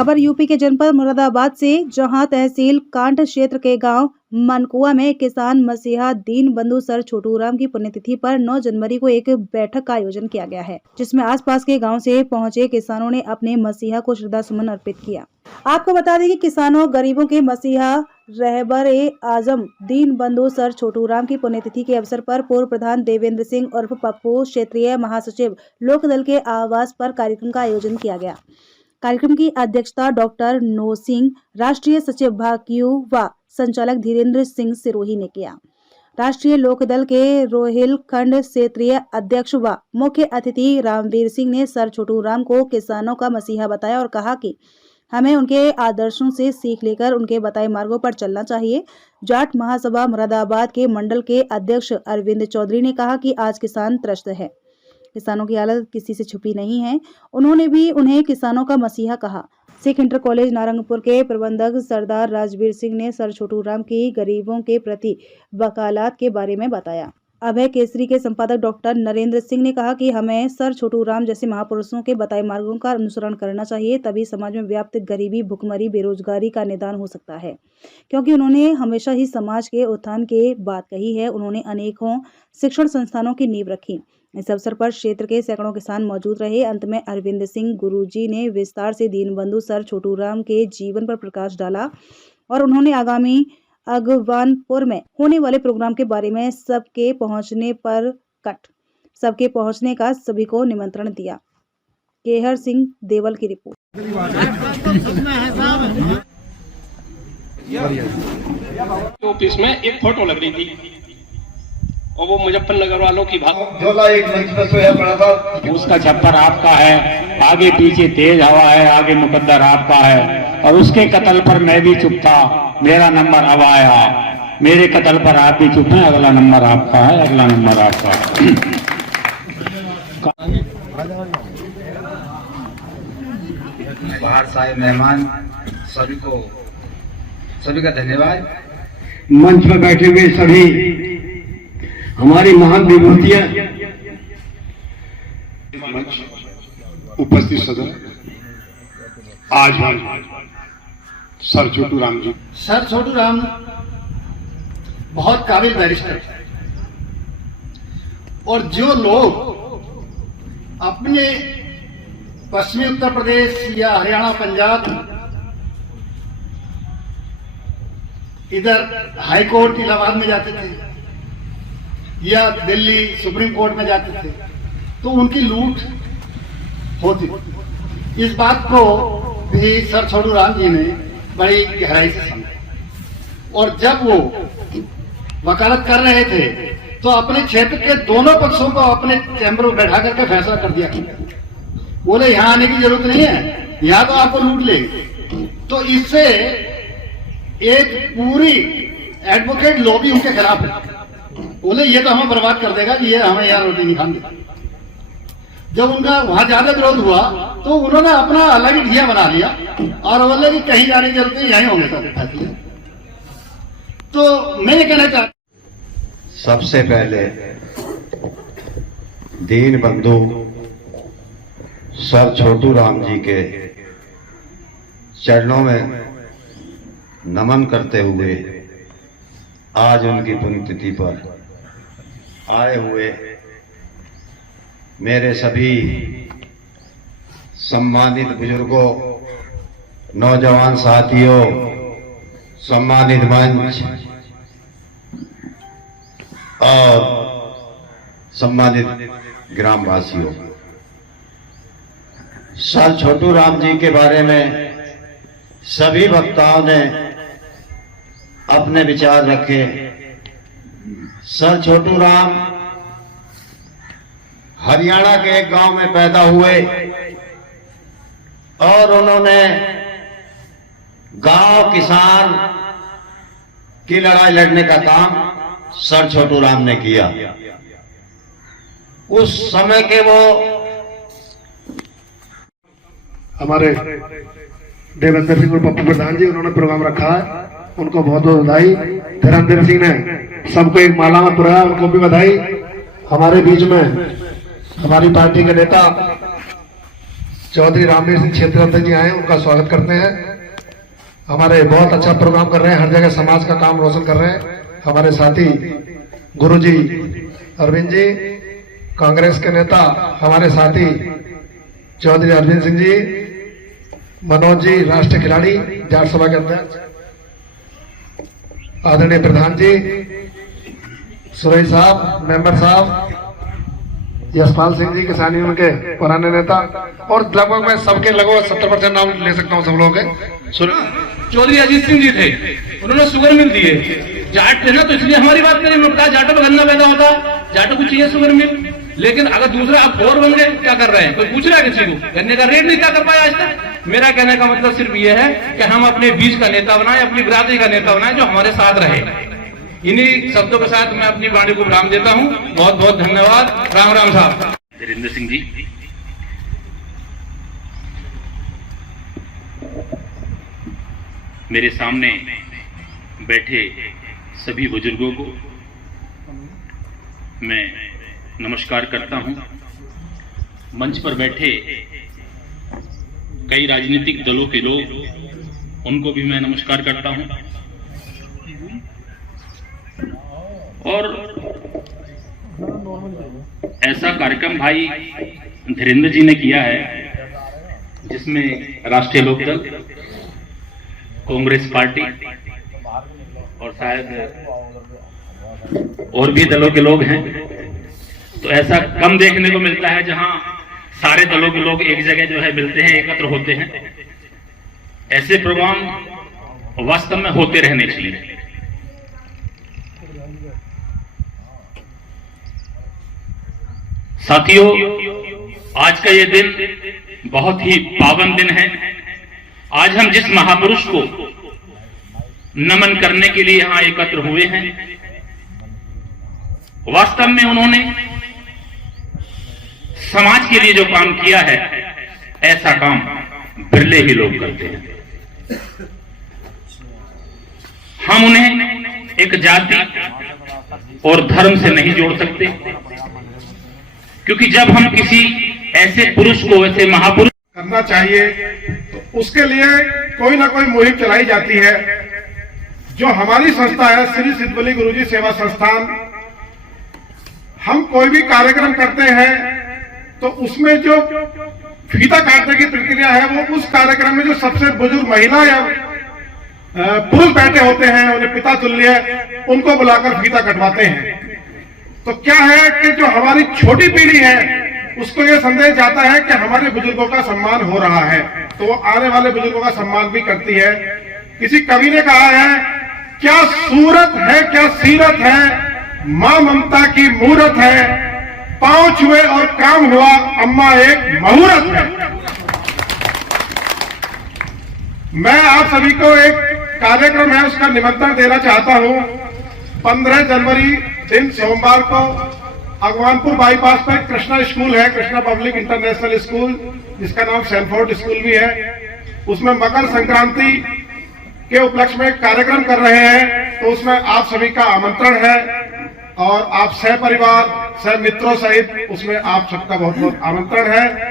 खबर यूपी के जनपद मुरादाबाद से, जहां तहसील कांठ क्षेत्र के गांव मनकुआ में किसान मसीहा दीन बंधु सर छोटूराम की पुण्यतिथि पर 9 जनवरी को एक बैठक का आयोजन किया गया है, जिसमें आसपास के गांव से पहुंचे किसानों ने अपने मसीहा को श्रद्धा सुमन अर्पित किया। आपको बता दें कि किसानों गरीबों के मसीहा रहबरे आजम दीन बंधु सर छोटूराम की पुण्यतिथि के अवसर पर पूर्व प्रधान देवेंद्र सिंह उर्फ पप्पू, क्षेत्रीय महासचिव लोकदल के आवास पर कार्यक्रम का आयोजन किया गया। कार्यक्रम की अध्यक्षता डॉक्टर नो सिंह, राष्ट्रीय सचिव भाकियू व संचालक धीरेन्द्र सिंह सिरोही ने किया। राष्ट्रीय लोकदल के रोहिलखंड क्षेत्रीय अध्यक्ष व मुख्य अतिथि रामवीर सिंह ने सर छोटूराम को किसानों का मसीहा बताया और कहा कि हमें उनके आदर्शों से सीख लेकर उनके बताए मार्गों पर चलना चाहिए। जाट महासभा मुरादाबाद के मंडल के अध्यक्ष अरविंद चौधरी ने कहा कि आज किसान त्रस्त है, किसानों की हालत किसी से छुपी नहीं है। उन्होंने भी उन्हें किसानों का मसीहा कहा। सिख इंटर कॉलेज नारंगपुर के प्रबंधक सरदार राजवीर सिंह ने सर छोटूराम की गरीबों के प्रति वकालत के बारे में बताया। अभय केसरी के संपादक डॉक्टर नरेंद्र सिंह ने कहा कि हमें सर छोटूराम जैसे महापुरुषों के बताए मार्गों का अनुसरण करना चाहिए, तभी समाज में व्याप्त गरीबी, भुखमरी, बेरोजगारी का निदान हो सकता है, क्योंकि उन्होंने हमेशा ही समाज के उत्थान की बात कही है। उन्होंने अनेकों शिक्षण संस्थानों की नींव रखी। इस अवसर पर क्षेत्र के सैकड़ों किसान मौजूद रहे। अंत में अरविंद सिंह गुरुजी ने विस्तार से दीनबंधु सर छोटूराम के जीवन पर प्रकाश डाला और उन्होंने आगामी अगवानपुर में होने वाले प्रोग्राम के बारे में सबके पहुंचने का सभी को निमंत्रण दिया। केहर सिंह देवल की रिपोर्ट। ऑफिस में एक फोटो लग रही थी और वो मुजफ्फरनगर वालों की झोला एक मंच पर सोया पड़ा था। उसका छप्पर आपका है, आगे पीछे तेज हवा है, आगे मुकद्दर आपका है। और उसके कत्ल पर मैं भी चुप था, मेरा नंबर अब आया। मेरे कत्ल पर आप भी चुप हैं, अगला नंबर आपका है, अगला नंबर आपका है। बाहर से आए मेहमान सभी का धन्यवाद। मंच पर बैठे हुए सभी हमारी महान विभूतियां, मंच उपस्थित सदन, आज हम सर छोटूराम जी। सर छोटूराम बहुत काबिल बैरिस्टर थे और जो लोग अपने पश्चिमी उत्तर प्रदेश या हरियाणा, पंजाब, इधर हाई कोर्ट इलाहाबाद में जाते थे या दिल्ली सुप्रीम कोर्ट में जाते थे तो उनकी लूट होती थी। इस बात को भी सर छोटूराम जी ने बड़ी गहराई से समझा और जब वो वकालत कर रहे थे तो अपने क्षेत्र के दोनों पक्षों को अपने चैम्बर में बैठा करके फैसला कर दिया। बोले यहाँ आने की जरूरत नहीं है, यहाँ तो आपको लूट लेंगे। तो इससे एक पूरी एडवोकेट लॉबी उनके खिलाफ है। बोले ये तो हमें बर्बाद कर देगा, ये हमें यहाँ रोटी नहीं खाने देगा। जब उनका वहां ज्यादा विरोध हुआ तो उन्होंने अपना अलग ही ढिया बना लिया और बोले कि कहीं जाने की जरूरत नहीं, यहीं होंगे सब फैसले। तो मैं ये कहना चाहता, सबसे पहले दीन बंधु सर छोटूराम जी के चरणों में नमन करते हुए आज उनकी पुण्यतिथि पर आए हुए मेरे सभी सम्मानित बुजुर्गों, नौजवान साथियों, सम्मानित मंच और सम्मानित ग्रामवासियों, सर छोटूराम जी के बारे में सभी वक्ताओं ने अपने विचार रखे। सर छोटूराम हरियाणा के एक गांव में पैदा हुए और उन्होंने गांव किसान की लड़ाई लड़ने का काम सर छोटूराम ने किया। उस समय के वो हमारे देवेंद्र सिंह और पप्पू प्रधान जी, उन्होंने प्रोग्राम रखा है, उनको बहुत बहुत बधाई। धीरेन्द्र सिंह ने सबको एक माला में पुराया, उनको भी बधाई। हमारे बीच में हमारी पार्टी के नेता चौधरी रामवीर सिंह क्षेत्र अध्यक्ष जी आए, उनका स्वागत करते हैं। हमारे बहुत अच्छा प्रोग्राम कर रहे हैं, हर जगह समाज का काम रोशन कर रहे हैं हमारे साथी गुरुजी अरविंद जी, कांग्रेस के नेता हमारे साथी चौधरी अरविंद सिंह जी, मनोज जी राष्ट्रीय खिलाड़ी जाट सभा के अध्यक्ष, आदरणीय प्रधान जी, सुरेश साहब मेंबर साहब, यशपाल सिंह जी किसान यूनियन के पुराने नेता, और लगभग मैं सबके लगभग 70% नाम ले सकता हूँ सब लोगों के। चौधरी अजीत सिंह जी थे, उन्होंने शुगर मिल दिए, जाट थे ना, तो इसलिए हमारी बात करें, उन्होंने कहा जाटों को गन्ना पैदा होता, जाटों को चाहिए शुगर मिल। लेकिन अगर दूसरा आप और बन गए, क्या कर रहे हैं? कोई पूछ रहा है किसी को? गन्ने का रेट नहीं क्या कर पाया आज तक। मेरा कहने का मतलब सिर्फ ये है कि हम अपने बीच का नेता बनाए, अपनी बिरादरी का नेता बनाए जो हमारे साथ रहे। इन्हीं शब्दों के साथ मैं अपनी वाणी को विराम देता हूं। बहुत बहुत धन्यवाद। राम राम साहब। धीरेन्द्र सिंह जी, मेरे सामने बैठे सभी बुजुर्गों को मैं नमस्कार करता हूं। मंच पर बैठे कई राजनीतिक दलों के लोग, उनको भी मैं नमस्कार करता हूं। और ऐसा कार्यक्रम भाई धीरेन्द्र जी ने किया है जिसमें राष्ट्रीय लोकदल, कांग्रेस पार्टी और शायद और भी दलों के लोग हैं, तो ऐसा कम देखने को मिलता है जहां सारे दलों के लोग एक जगह जो है मिलते हैं, एकत्र होते हैं। ऐसे प्रोग्राम वास्तव में होते रहने चाहिए। साथियों, आज का ये दिन बहुत ही पावन दिन है। आज हम जिस महापुरुष को नमन करने के लिए यहां एकत्र हुए हैं, वास्तव में उन्होंने समाज के लिए जो काम किया है, ऐसा काम बिरले ही लोग करते हैं। हम उन्हें एक जाति और धर्म से नहीं जोड़ सकते, क्योंकि जब हम किसी ऐसे पुरुष को, ऐसे महापुरुष करना चाहिए, तो उसके लिए कोई ना कोई मुहिम चलाई जाती है। जो हमारी संस्था है श्री सिद्धबली गुरुजी सेवा संस्थान, हम कोई भी कार्यक्रम करते हैं तो उसमें जो फीता काटने की प्रक्रिया है, वो उस कार्यक्रम में जो सबसे बुजुर्ग महिला या पुरुष बैठे होते हैं, उन्हें पिता तुल्य, उनको बुलाकर फीता कटवाते हैं। तो क्या है कि जो हमारी छोटी पीढ़ी है उसको ये संदेश जाता है कि हमारे बुजुर्गों का सम्मान हो रहा है, तो वो आने वाले बुजुर्गों का सम्मान भी करती है। किसी कवि ने कहा है, क्या सूरत है क्या सीरत है, मां ममता की मूरत है, पांव छुए और काम हुआ, अम्मा एक मुहूर्त है। मैं आप सभी को एक कार्यक्रम है उसका निमंत्रण देना चाहता हूं। 15 जनवरी दिन सोमवार को अगवानपुर बाईपास पर कृष्णा स्कूल है, कृष्णा पब्लिक इंटरनेशनल स्कूल, जिसका नाम सैनफोर्ड स्कूल भी है। उसमें मकर संक्रांति के उपलक्ष्य में कार्यक्रम कर रहे हैं, तो उसमें आप सभी का आमंत्रण है और आप सह परिवार, सह मित्रों सहित उसमें आप सबका बहुत बहुत आमंत्रण है।